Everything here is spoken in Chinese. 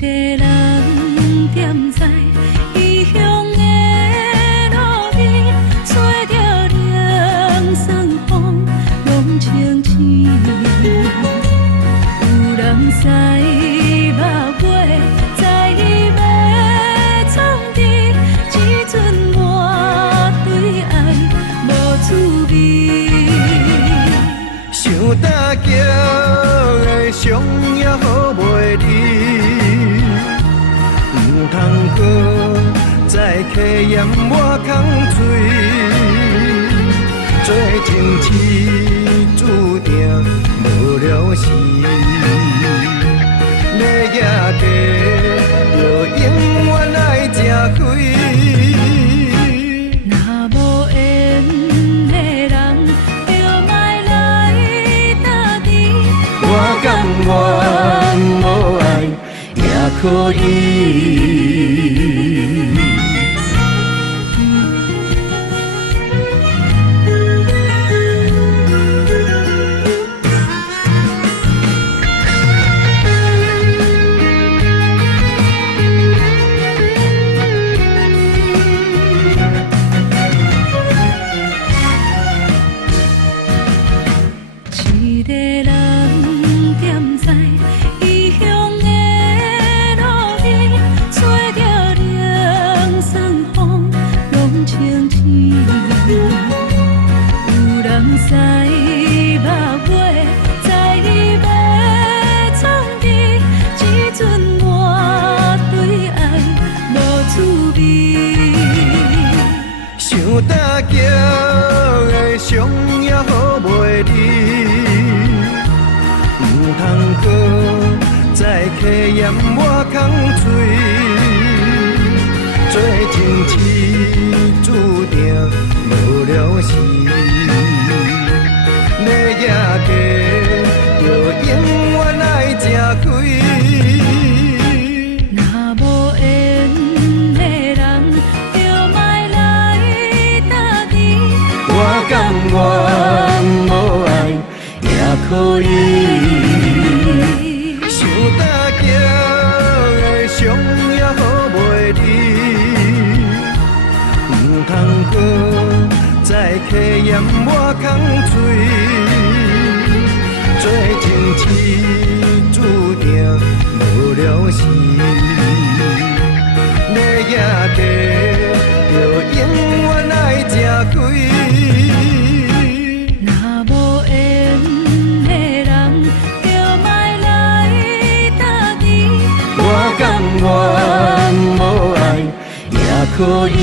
个人踮在异乡的路边，吹着凉爽风，拢清醒。有人驶马尾，在伊要创治，只准我对爱无滋味。想搭桥的伤也好袂离，唔通搁再客嫌我空嘴，做情痴注定无了时。要野地，就永远爱吃亏。若无缘的人，就莫来打滴。我甘愿无爱也可以。一个人踮在异乡的路边，吹着凉爽风，拢清醒。有人驶马尾，在伊要创治，只准我对爱无滋味。想搭桥的伤也好袂离，唔通搁再客嫌我空嘴，做情痴注定无了时。要野地，就永远爱吃亏。若无缘的人，就莫来打滴。我甘愿无爱也可以。想搭桥的伤也好袂离，唔通搁再客嫌我空嘴，做情痴注定无了时。要野地，就永远爱吃亏。若无缘的人，就莫来打滴。我甘愿无爱也可以。